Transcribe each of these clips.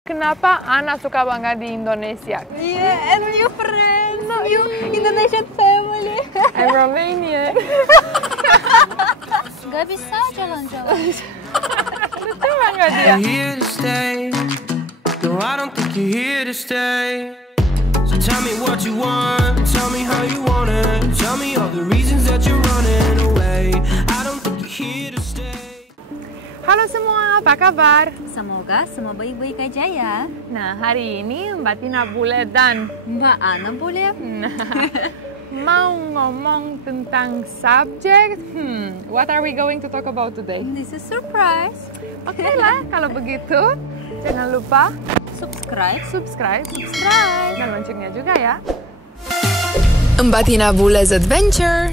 Kenapa Ana suka banget di Indonesia? Yeah, and new friends, new Indonesian family. I'm Romania. Gak bisa jalan-jalan. Lucu banget dia. Here to stay. No, I don't think you're here to stay. So tell me what you want. Tell me how you want it. Tell me all the reasons that you're running away. I don't think you're here to stay. Halo semua, apa kabar? Semoga semua baik-baik aja ya. Nah, hari ini Mbak Tina Bule dan Mbak Ana boleh? mau ngomong tentang subjek. What are we going to talk about today? This is surprise. Oke lah, kalau begitu jangan lupa Subscribe. dan loncengnya juga ya. Mbak Tina Bule's Adventure.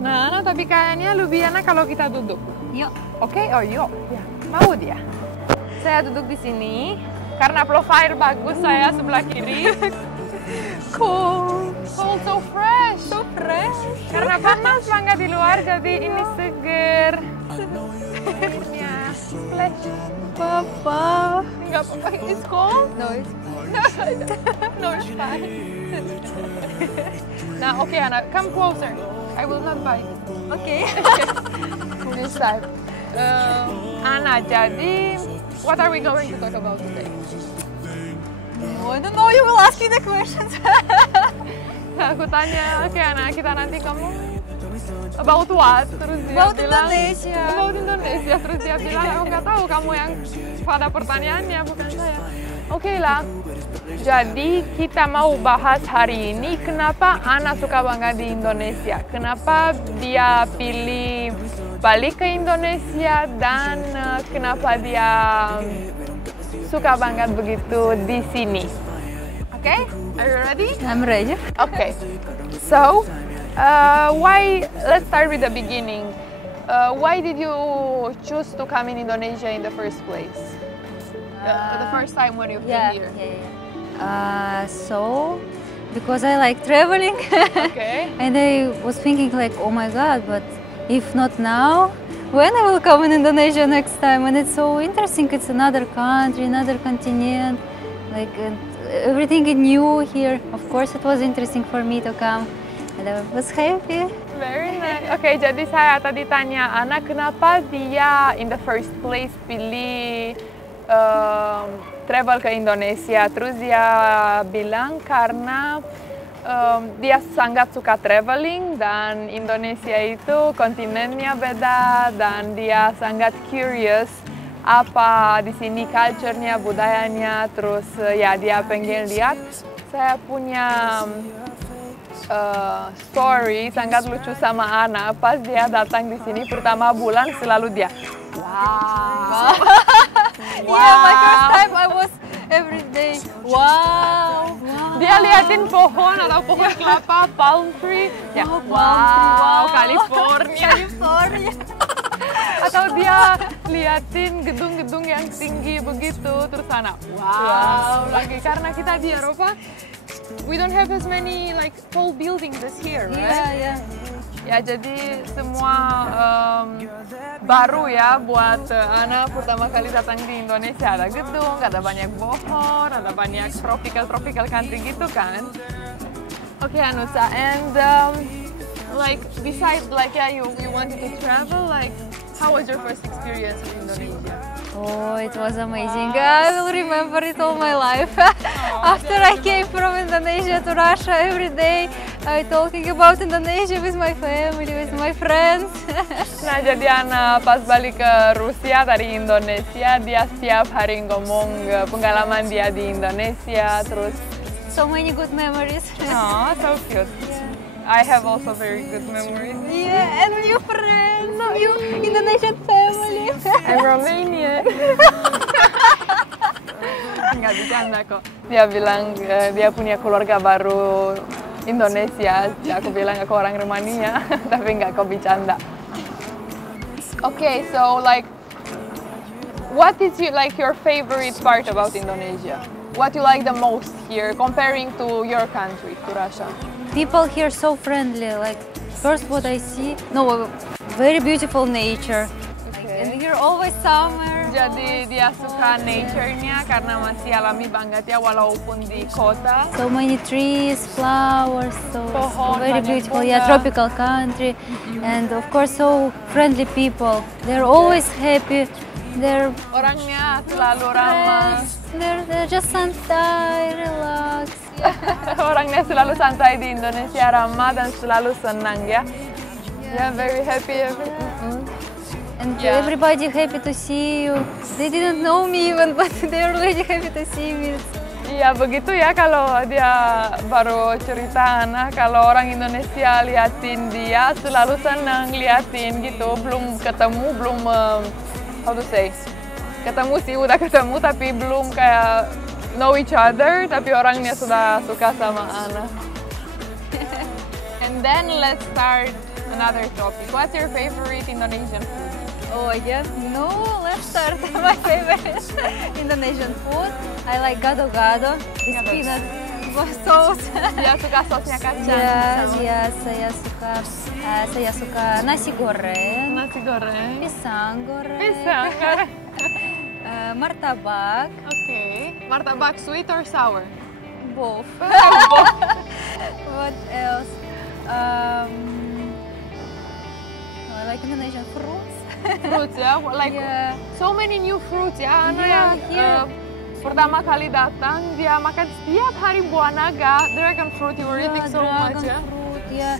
Nah, tapi kayaknya lebih enak kalau kita duduk. Yuk. Oke, oh yuk. Ya, mau dia. Saya duduk di sini karena profile bagus saya sebelah kiri. Cool, so fresh. Karena panas banget di luar, jadi ini seger. Ya, splash. Papa, nggak apa-apa. It's cold? No, it's No, it's fine. Nah, oke, Ana, come closer. I will not bite. okay. This side. Ana, jadi, what are we going to talk about today? I don't know, you will ask me the questions. Aku tanya, oke Ana, kita nanti kamu about what? Terus dia About bilang Indonesia. About Indonesia. Terus dia bilang, aku nggak tahu kamu yang pada pertanyaannya, bukan saya. Oke lah. Jadi kita mau bahas hari ini kenapa Ana suka banget di Indonesia. Kenapa dia pilih balik ke Indonesia dan kenapa dia suka banget begitu di sini. Oke? Are you ready? I'm ready. Okay, so let's start with the beginning. Why did you choose to come in Indonesia in the first place? The first time when you've been here. So, because I like traveling, Okay. and I was thinking like, oh my god, but if not now, when I will come in Indonesia next time? And it's so interesting. It's another country, another continent, like everything is new here. Of course, it was interesting for me to come, and I was happy. Very nice. Oke, jadi saya tadi tanya Ana kenapa dia in the first place pilih travel ke Indonesia. Terus dia bilang karena dia sangat suka traveling dan Indonesia itu kontinennya beda dan dia sangat curious apa di sini culture-nya, budayanya. Terus ya dia pengen lihat. Saya punya story sangat lucu sama Ana pas dia datang di sini pertama bulan selalu dia wow. Yeah, my first time I was every day. Wow. Dia liatin pohon atau pohon kelapa, palm tree. Ya, wow, California. Atau dia liatin gedung-gedung yang tinggi begitu, terus sana, wow, lagi karena kita di Eropa, we don't have as many like tall buildings as here, right? Yeah. Ya, jadi semua baru ya buat Ana pertama kali datang di Indonesia. Ada gedung, ada banyak pohon, ada banyak tropical country gitu kan. Okay, Anusa, and like besides like you wanted to travel, like how was your first experience in Indonesia? Oh, it was amazing. I will remember it all my life. After I came from Indonesia to Russia, every day I talking about Indonesia with my family, with my friends. Nah, jadi Ana pas balik ke Rusia dari Indonesia, dia setiap hari ngomong pengalaman dia di Indonesia, terus So many good memories. oh, so cute. I have also very good memories. Yeah, and new friends, new Indonesian family. I'm Romania. Nggak bercanda kok. Dia bilang dia punya keluarga baru Indonesia. Aku bilang aku orang Romania, tapi nggak kok bercanda. Okay, so like, what is your favorite part about Indonesia? What you like the most here, comparing to your country, to Russia? People here so friendly. Like first, what I see, very beautiful nature. Okay. And here always summer. Jadi dia suka nature-nya karena masih alami banget ya walaupun di kota. So many trees, flowers, so very banyak beautiful. bunga. Yeah, tropical country, and of course so friendly people. They're always happy. They're Orangnya selalu ramah. they're just santai, relax. Orangnya selalu santai di Indonesia, ramah dan selalu senang ya. Yeah, very happy. And Yeah. everybody happy to see you. They didn't know me even, but they're really happy to see me. Iya begitu ya kalau dia baru cerita Ana kalau orang Indonesia liatin dia selalu senang liatin gitu belum ketemu belum how to say ketemu sih udah ketemu tapi belum kayak know each other tapi orangnya sudah suka sama Ana. And then let's start another topic. What's your favorite Indonesian food? Oh, I guess no. Let's start my favorite Indonesian food. I like gado-gado. This peanut sauce. Dia suka sosnya kacang. Ya, saya suka nasi goreng, Nasi goreng. pisang goreng, Pisang goreng. martabak, Okay. Martabak sweet or sour? both. What else? I like Indonesian fruits. Fruits ya, like Yeah. so many new fruits ya. Ana Yeah, yang here. pertama kali datang dia makan setiap hari buah naga, dragon fruit. You were eating so much ya. Fruit, yeah.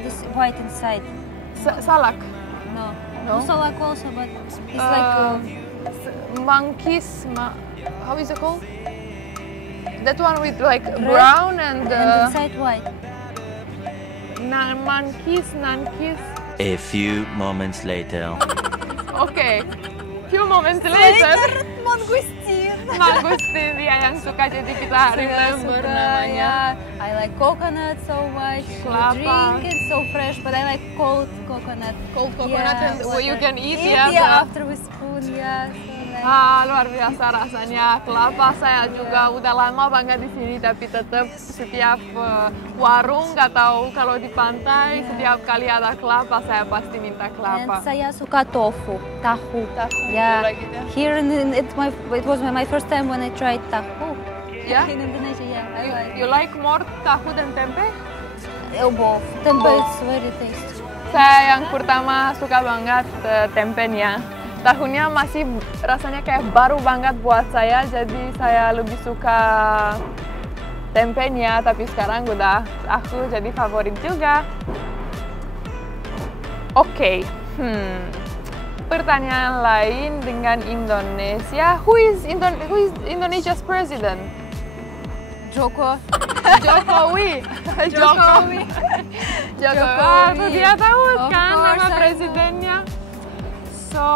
This white inside. Salak, No. No? Salak also, but it's like monkeys. How is it called? That one with like brown and inside white. monkeys. A few moments later. Okay. Few moments later. Mangustin. Mangustin dia yang suka jadi kita remember namanya. Yeah. I like coconut so much. Kelapa. The drink is so fresh, but I like cold coconut. Cold coconut and you can eat yeah, ya. after with spoon, yeah. So Luar biasa rasanya. Kelapa saya juga udah lama banget di sini tapi tetap setiap warung nggak tahu kalau di pantai setiap kali ada kelapa saya pasti minta And kelapa. saya suka tahu. Tahu. Yeah. You like it, yeah? Here it was my first time when I tried tahu. Yeah? In Indonesia, yeah. I like. You like more tahu dan tempe? Both. Tempe is very tasty. Saya yang pertama suka banget tempenya. Tahunya masih rasanya kayak baru banget buat saya, jadi saya lebih suka tempenya. Tapi sekarang udah aku jadi favorit juga. Oke, pertanyaan lain dengan Indonesia. Who is Indonesia's president? Jokowi. Jokowi. Ah, tuh dia tahu Of kan course, nama I know. presidennya. So,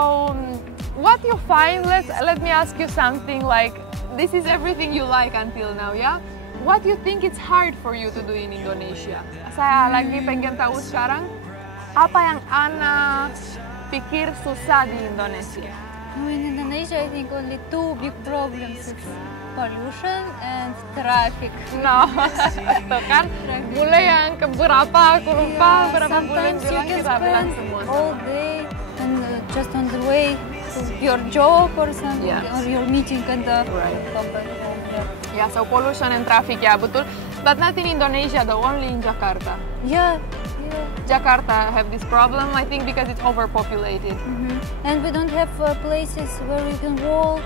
what you find? Let me ask you something. Like, this is everything you like until now, ya? What you think it's hard for you to do in Indonesia? Saya lagi pengen tahu sekarang apa yang Ana pikir susah di Indonesia. No, in Indonesia, I think only two big problems: it's pollution and traffic. No, tuh kan mulai yang keberapa aku lupa berapa bulan Sometimes you bilang can kita bilang spend semua. all day and just on the way to your job or something, Yes. or your meeting and the Right. company home. Yeah. Ya, so pollution and traffic ya betul. But not in Indonesia though, only in Jakarta. Yeah. Jakarta have this problem, I think, because it's overpopulated. And we don't have places where you can walk.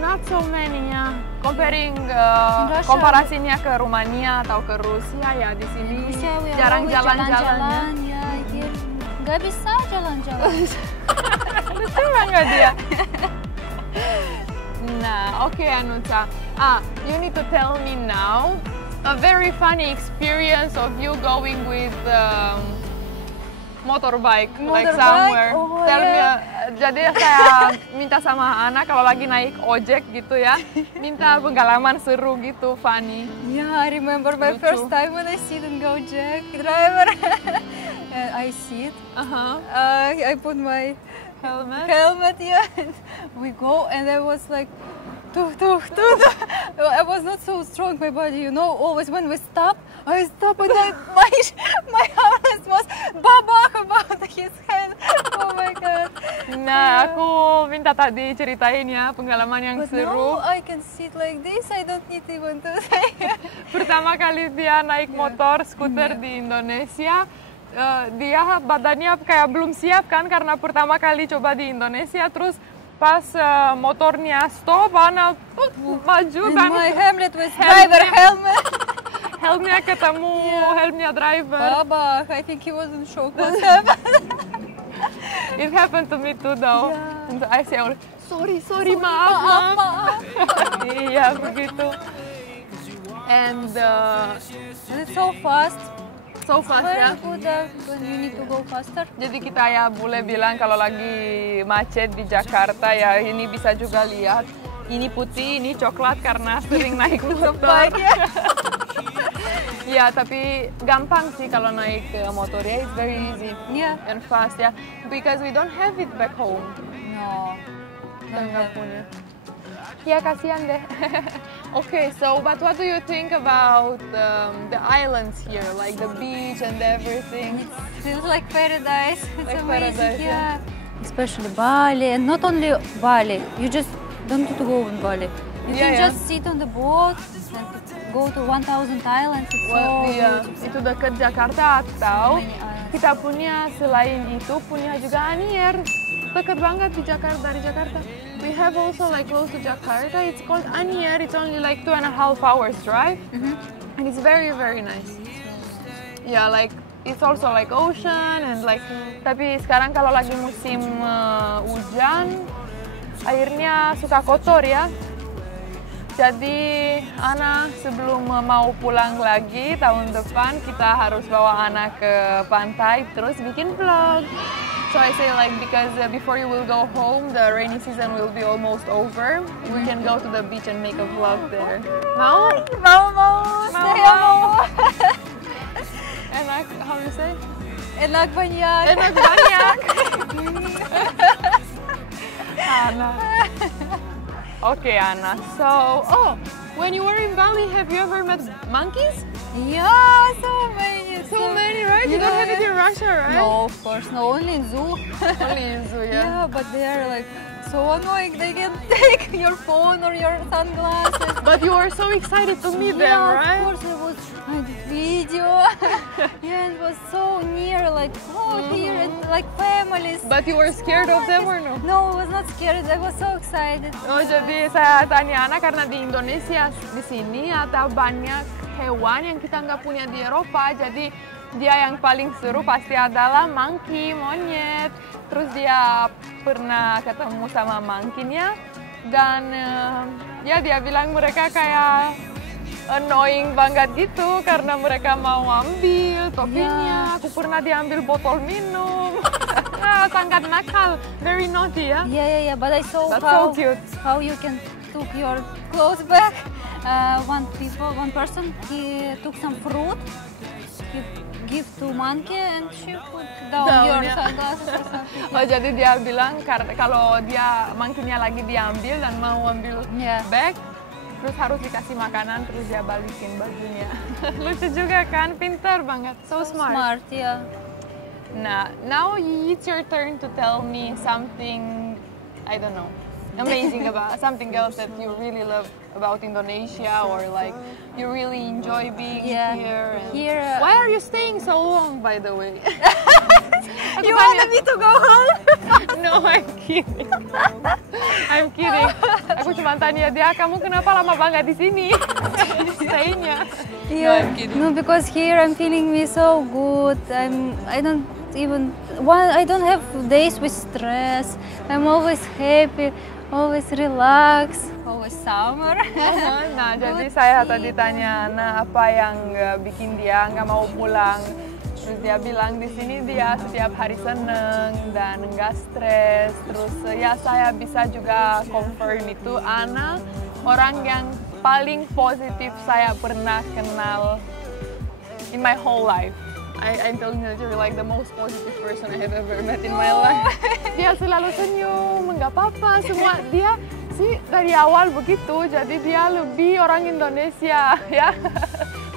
Not so many ya. Comparing Russia. komparasinya ke Rumania atau ke Rusia ya di sini Rusia, we are jarang always jalan-jalannya. Ya, here nggak bisa jalan-jalan. Lucu banget dia. Nah, oke Anucha. You need to tell me now a very funny experience of you going with motorbike, like Motorbike? somewhere. Oh, Tell me, yeah. jadi saya minta sama Ana kalau lagi naik ojek gitu ya, minta pengalaman seru gitu, funny. Yeah, I remember my Lucu. first time when I sit in Gojek driver. And I sit. I put my helmet, yeah. We go, and I was like, tuh. I was not so strong, my body, you know. Always when we stop, I stop, and my harness was babak about his hand. Oh my god. Nah, aku minta tadi ceritain ya pengalaman yang But seru. now I can sit like this. I don't need even to say. Pertama kali dia naik motor skuter di Indonesia, dia badannya kayak belum siap kan karena pertama kali coba di Indonesia. Terus pas motornya stop, Ana maju And dan my helmet was driver helmet. helmnya ketemu helmnya driver. Babak, I think he was in shock. What happened? It happened to me too though. Yeah. And I say, sorry, maaf. Iya begitu. And And it's so fast. so fast Very ya. good when you need to go faster. Jadi kita ya boleh bilang kalau lagi macet di Jakarta ya ini bisa juga lihat. Ini putih, ini coklat karena sering naik motor. Ya, tapi gampang sih kalau naik motor ya, it's very easy Yeah. and fast ya. Because we don't have it back home. No. Kita nggak punya. Ya kasihan deh. Okay, so but what do you think about the islands here, like the beach and everything? Feels like paradise. It's Like amazing. paradise, yeah. Especially Bali, and not only Bali. You just don't need to go in Bali. You Yeah, can yeah. just sit on the boat and go to 1,000 islands. It's so Iya, beautiful. itu dekat Jakarta atau So many islands. kita punya selain itu punya juga Anyer. Dekat banget di Jakarta, dari Jakarta. We have also like close to Jakarta. It's called Anyer. It's only like 2.5 hours drive, and it's very very nice. Yeah, like it's also like ocean and like. Tapi sekarang kalau lagi musim hujan, airnya suka kotor ya. Jadi Ana sebelum mau pulang lagi tahun depan kita harus bawa Ana ke pantai terus bikin vlog. So I say like because before you will go home the rainy season will be almost over. We can go to the beach and make a vlog there. Mau? Mau. Enak, how you say? Enak banyak. Enak banyak. Ana. Okay, Ana. So, when you were in Bali, have you ever met monkeys? Yeah, so many. So many, right? You don't have it in Russia, right? No, of course, no. Only in zoo. Only in zoo, yeah. Yeah, but they are like so annoying. They can take your phone or your sunglasses. But you were so excited to meet them, Yeah, right? of course, I did video. Yeah, it was so near, like here, and like families. But you were scared of them or no? No, I was not scared. I was so excited. Oh, jadi saya tanya Ana karena di Indonesia di sini ada banyak hewan yang kita nggak punya di Eropa. Jadi dia yang paling seru pasti adalah monkey, monyet. Terus dia pernah ketemu sama monkey-nya dan ya dia bilang mereka kayak annoying banget gitu karena mereka mau ambil topinya. Aku pernah diambil botol minum. Nah, sangat nakal, very naughty ya. Yeah. But I saw That's so cute. how you can took your clothes back. One person, he took some fruit, he give to monkey, and she put down your yeah. sunglasses or something. Oh, jadi dia bilang kalau dia monkey-nya lagi diambil dan mau ambil Yeah. bag, terus harus dikasih makanan, terus dia balikin bajunya. Lucu juga kan, pintar banget, so smart. Smart, yeah. Nah, now it's your turn to tell me something, I don't know, amazing about something else that you really love about Indonesia or like you really enjoy being Yeah. here. And Here, why are you staying so long, by the way? You wanted me to go home? No, I'm kidding. I'm kidding. Aku cuma tanya dia, kamu kenapa lama banget di sini? Stay-nya. Yeah. I'm kidding. No, because here I'm feeling me so good. I don't have days with stress. I'm always happy, always relaxed, always summer. Nah, jadi saya tadi tanya Ana apa yang bikin dia nggak mau pulang. Terus dia bilang di sini dia setiap hari seneng dan nggak stres. Terus ya saya bisa juga confirm itu Ana orang yang paling positif saya pernah kenal in my whole life. I'm telling you, like the most positive person I have ever met in my life. Dia selalu senyum, nggak apa-apa, semua dia sih dari awal begitu. Jadi dia lebih orang Indonesia ya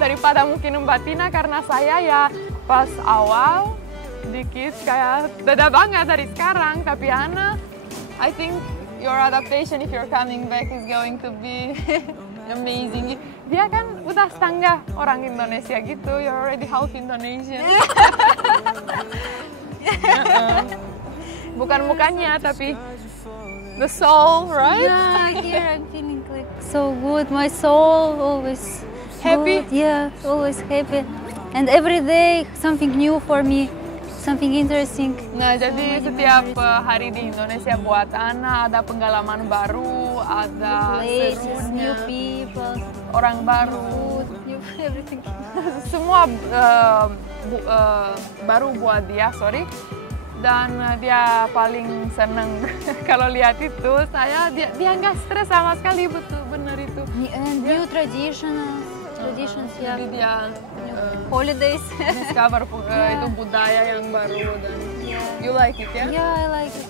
daripada mungkin Mbak Tina karena saya ya pas awal dikit kayak beda banget dari sekarang, tapi Hana, I think your adaptation if you're coming back is going to be amazing. Dia kan udah setengah orang Indonesia gitu, you're already half Indonesian. Bukan mukanya, tapi the soul, right? Yeah, here I'm feeling like so good. My soul always Happy? good. Yeah, always happy. And every day something new for me, something interesting. Nah, jadi setiap hari di Indonesia buat Ana ada pengalaman baru, ada Places, serunya, new people, orang baru, food, new everything. semua baru buat dia, sorry. Dan dia paling seneng kalau lihat itu. Dia nggak stres sama sekali, betul benar itu. And new traditions, yeah. Jadi dia Holidays. discover itu budaya yang baru dan you like it ya? Yeah, I like it.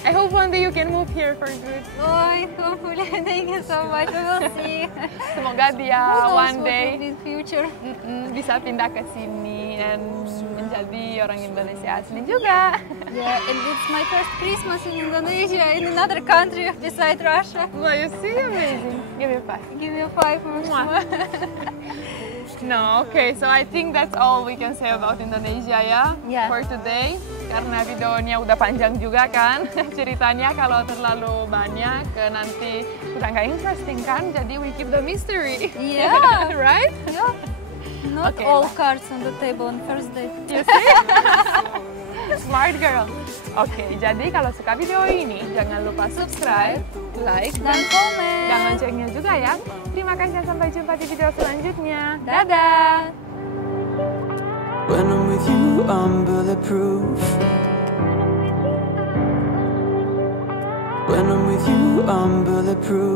I hope one day you can move here for good. Oh, hopefully, thank you so much. We will see. Semoga dia Who knows one what day will be in future. bisa pindah ke sini dan menjadi orang Indonesia asli juga. Yeah, and it's my first Christmas in Indonesia, in another country besides Russia. Well, you see, amazing. Give me a five. Give me a 5 more. No, okay, so I think that's all we can say about Indonesia ya for today. Karena videonya udah panjang juga kan, ceritanya kalau terlalu banyak nanti udah nggak interesting kan, jadi we keep the mystery. Yeah. Right? Yeah. Not Okay. all cards on the table on first date. You see? Smart girl. Oke, jadi kalau suka video ini jangan lupa subscribe, like, Dan komen. dan loncengnya juga ya. Terima kasih dan sampai jumpa di video selanjutnya. Dadah! When I'm with you, I'm bulletproof. When I'm with you, I'm bulletproof.